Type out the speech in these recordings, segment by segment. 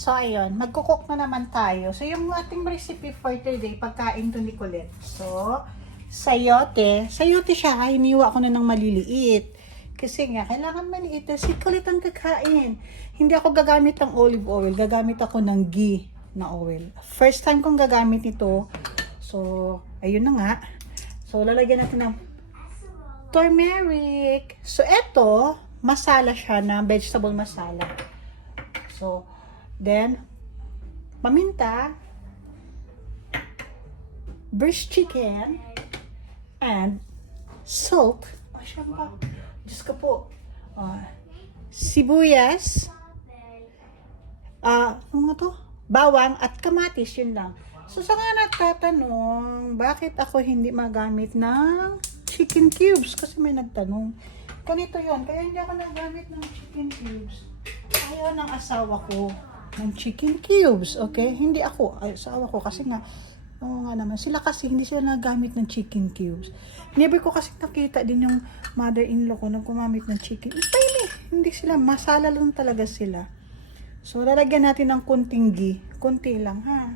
So, ayun. Magkukook na naman tayo. So, yung ating recipe for today, pagkain to ni Colette. So, sayote. Sayote siya. Hiniwa ko na ng maliliit. Kasi nga, kailangan maliit. Si Colette ang kakain. Hindi ako gagamit ng olive oil. Gagamit ako ng ghee na oil. First time kong gagamit ito. So, ayun na nga. So, lalagyan natin ng turmeric. So, eto, masala siya na vegetable masala. So, then, paminta, braised chicken, and salt. Oh, siya pa. Diyos ko po. Sibuyas. Ano nga to? Bawang at kamatis, yun lang. So, sa nga nagtatanong, bakit ako hindi magamit ng chicken cubes? Kasi may nagtanong. Ganito yun. Kaya hindi ako nagamit ng chicken cubes. Ayaw ng asawa ko ng chicken cubes. Okay? Hindi ako. Asawa ko. Kasi nga, oo nga naman. Sila kasi, hindi sila nagamit ng chicken cubes. Never ko kasi nakita din yung mother-in-law ko na gumamit ng chicken. Hindi sila. Masala lang talaga sila. So, lalagyan natin ng kunting ghee. Kunti lang, ha?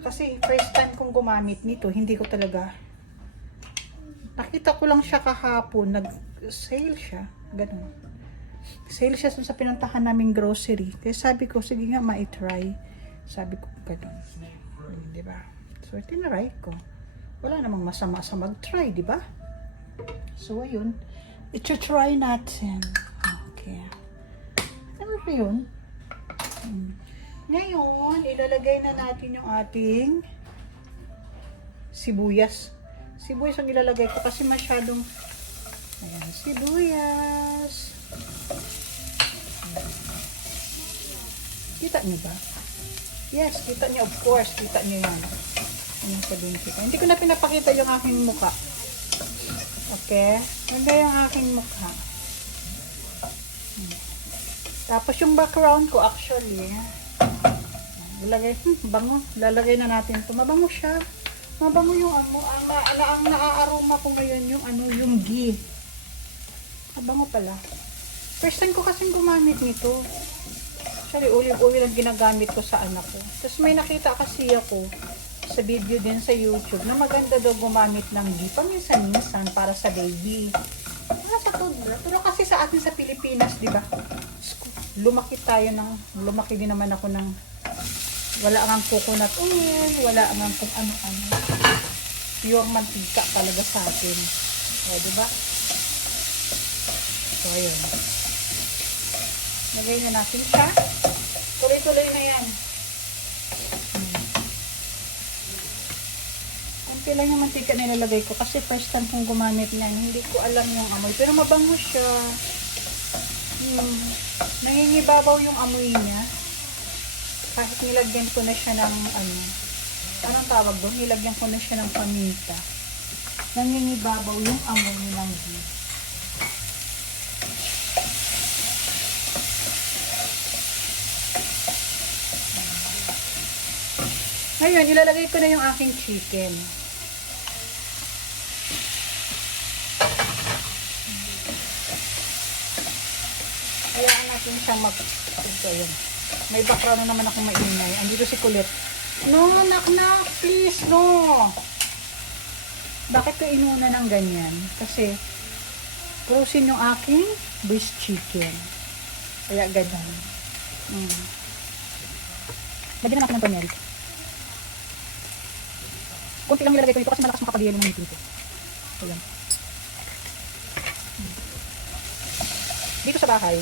Kasi, first time kong gumamit nito, hindi ko talaga. Nakita ko lang siya kahapon. Nag-sale siya. Ganun. Sale siya sa pinuntahan naming grocery. Kaya sabi ko, sige nga, ma-try. Sabi ko, ganun. Diba? So, tinry ko. Wala namang masama sa mag-try, diba? So, ayun. I-try natin. Okay. Ano ba yun? Ngayon, ilalagay na natin yung ating sibuyas. Sibuyas ang ilalagay ko kasi masyadong ayan, sibuyas. Kita niyo ba? Yes, kita niyo, of course. Kita niyo yan. Ayan, sabihin kita. Hindi ko na pinapakita yung aking mukha. Okay? Ganda yung aking mukha. Tapos yung background ko, actually, lalagay, bango. Lalagay na natin ito. Mabango siya. Mabango yung ang naaaroma ko ngayon yung ghee. Mabango pala. First time ko kasing gumamit nito. Actually, olive oil ang ginagamit ko sa anak ko. Tapos may nakita kasi ako sa video din sa YouTube na maganda daw gumamit ng ghee paminsan-minsan para sa baby. Sa toddler. Pero kasi sa atin sa Pilipinas, di ba? Lumaki din naman ako ng wala ang coconut oil, wala ang kung ano-ano. Pure mantika talaga sa atin. O, di ba? So, ayun. Lagay na natin siya. Tuloy-tuloy na yan. Kunti lang yung mantika na nilalagay ko kasi first time kong gumamit na hindi ko alam yung amoy. Pero mabango siya. Nangingibabaw yung amoy niya. Kahit nilagyan ko na siya ng anong tawag doon? Nilagyan ko na siya ng paminta. Nangingibabaw yung amoy ng ghee. Ngayon, ilalagay ko na yung aking chicken. Kailangan natin siyang ayun. May background na naman akong maingay. Andito si Colette. No, nak, please, no. Bakit ko inuna ng ganyan? Kasi, frozen yung aking braised chicken. Kaya ganyan. Lagyan na natin ng turmeric. Kunti lang nilalagay ko ito kasi malakas makapag-yelo ng meeting ko. Ayan. Dito sa bahay,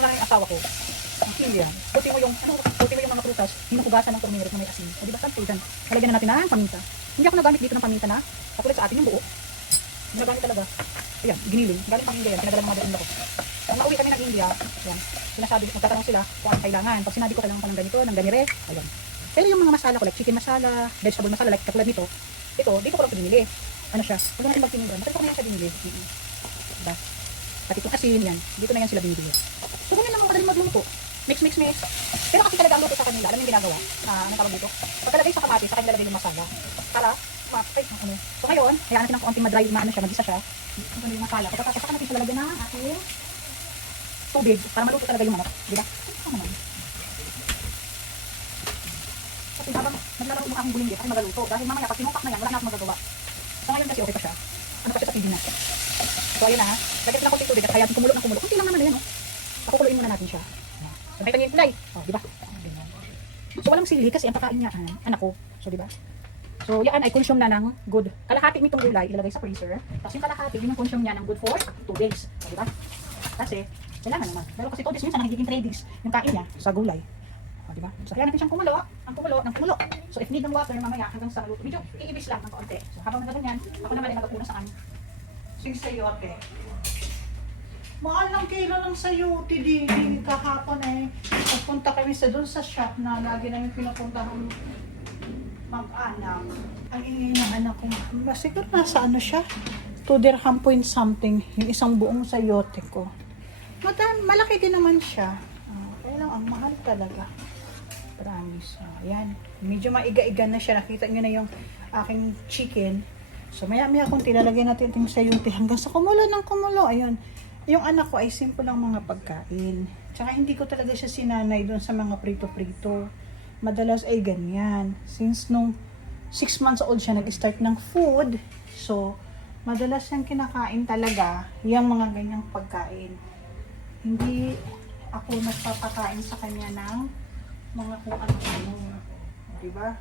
maraming asawa ko. Ang hindi yan. Puti mo yung mga prutas, hinuhugasan ng turmeric na may asin. O diba, saan po dyan? Nalagyan na natin ng paminta. Hindi ako nagamit dito ng paminta na, katulad sa atin yung buo. Ginagamit talaga. Ayan, giniling. Galing pang India yan, pinadala ng mother-in-law ko. Nung nauwi kami ng India, ayan, sinasabi, magtatanong sila kung ano kailangan. Pag sinabi ko kailangan pa ng ganito, ng ganire, ayan. Pero yung mga masala ko, like chicken masala, vegetable masala, like katulad nito, dito ko lang ito binili. Ano siya? Huwag natin magtinibran. Matagal ko na yan siya binili. Diba? Pati itong asin yan. Dito na yan sila binibili. So, ganyan lang ang kadaling magluto. Mix. Pero kasi talaga ang luto sa kanila, alam yung ginagawa? Anong tawag dito? Pagkalagay sa kamatis, sa kanila lagay yung masala. Para, So, ngayon, hayaan natin ng konting madry, mag-isa siya. Ito na yung masala. Pagkatapos, saka natin siya lalagyan ng ating tubig para maluto talaga yung manok. Diba? naglalaro yung aking bulinggit, ako magaluto. Dahil mamaya, pag tinumpak na yan, wala na akong magagawa. So ngayon kasi okay pa siya. Ano pa siya sa feeding natin. So ayan ha, lagyan ko ng konting tubig at hayaan kumulo ng kumulo. Kunti lang naman na yan, oh. Pakukuluin muna natin siya. So may tangin kulay. Oh, di ba? Ganyan. So walang sili kasi ang pakain niya, anak ko. So di ba? So yan ay consume na ng good. Kalahati nitong gulay ilalagay sa freezer. Tapos yung kalahati, yun yung consume niya ng good for 2 days. So, di ba? Kasi kailangan naman. Dahil kasi 2 days minsan nagiging 3 days yung kain niya sa gulay. O, di ba? So kaya natin siyang kumulo, ang kumulo, ng kumulo. So if need ng water mamaya hanggang sa maluto. Medyo iibis lang ng kaunti. So habang nagaganyan, ako naman ay nagpuno saan? Sing sayote. Mahal ng kilo ng sayote di kahapon eh. Nagpunta kami sa doon sa shop na lagi namin pinapuntahan mag-anak. Ang ingay ng anak ko. Siguro nasa ano siya? 2 dirham point something. Yung isang buong sayote ko. Malaki din naman siya. Kaya lang, ang mahal talaga. Promise. Ayan. Medyo maiga-iga na siya. Nakita nyo na yung aking chicken. So, maya-maya kung tilalagay natin yung sayote hanggang sa kumulo ng kumulo. Ayun. Yung anak ko ay simple lang mga pagkain. Tsaka hindi ko talaga siya sinanay doon sa mga prito-prito. Madalas ay ganyan. Since nung 6 months old siya, nag-start ng food. So, madalas siyang kinakain talaga yung mga ganyang pagkain. Hindi ako nagpapakain sa kanya ng mga kung ano-ano. Diba?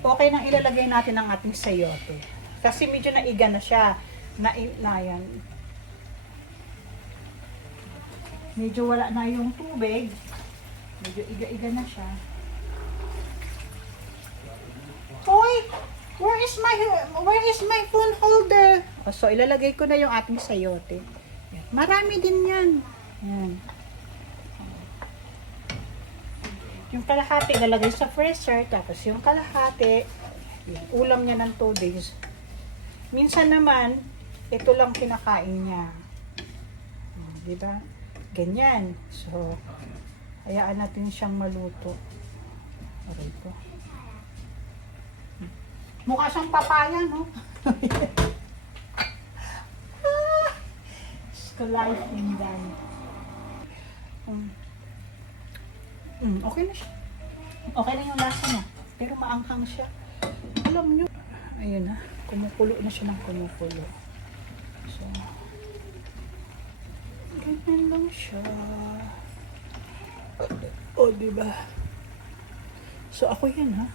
Okay nang ilalagay natin ang ating sayote. Kasi medyo naiga na siya. Yan. Medyo wala na yung tubig. Medyo iga-iga na siya. Hoy! Where is my phone holder? So, ilalagay ko na yung ating sayote. Marami din yan. Yan. Yung kalahati, ilalagay sa freezer. Tapos yung kalahati, ulam niya ng 2 days. Minsan naman, ito lang kinakain niya. Diba? Ganyan. So, hayaan natin siyang maluto. Aray ko. Mukha siyang papaya, no? Life in dan. Okay na siya. Okay na yung lasa niya. Pero maanghang siya. Alam nyo. Ayun na. Kumukulo na siya ng kumukulo. So, ganyan lang siya. O, diba? So, ako yan, ha?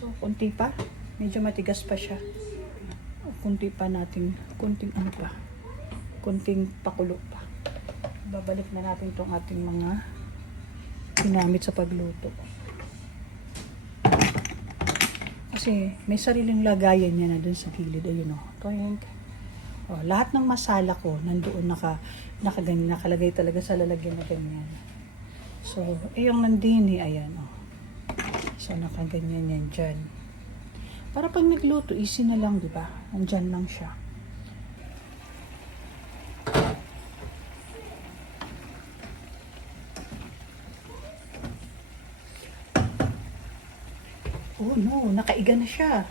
So, konti pa. Medyo matigas pa siya. Kunti pa natin, kunting ano pa, kunting pakulo pa. Babalik na natin itong ating mga ginamit sa pagluto. Kasi may sariling lagayan niya na dun sa gilid. Ayun o. Lahat ng masala ko nandoon nakalagay talaga sa lalagyan na ganyan. So, yung nandini, ayan o. So, nakaganyan yan dyan. Para pag nagluto, easy na lang, di ba? Nandyan lang siya. Oh no, nakaiga na siya.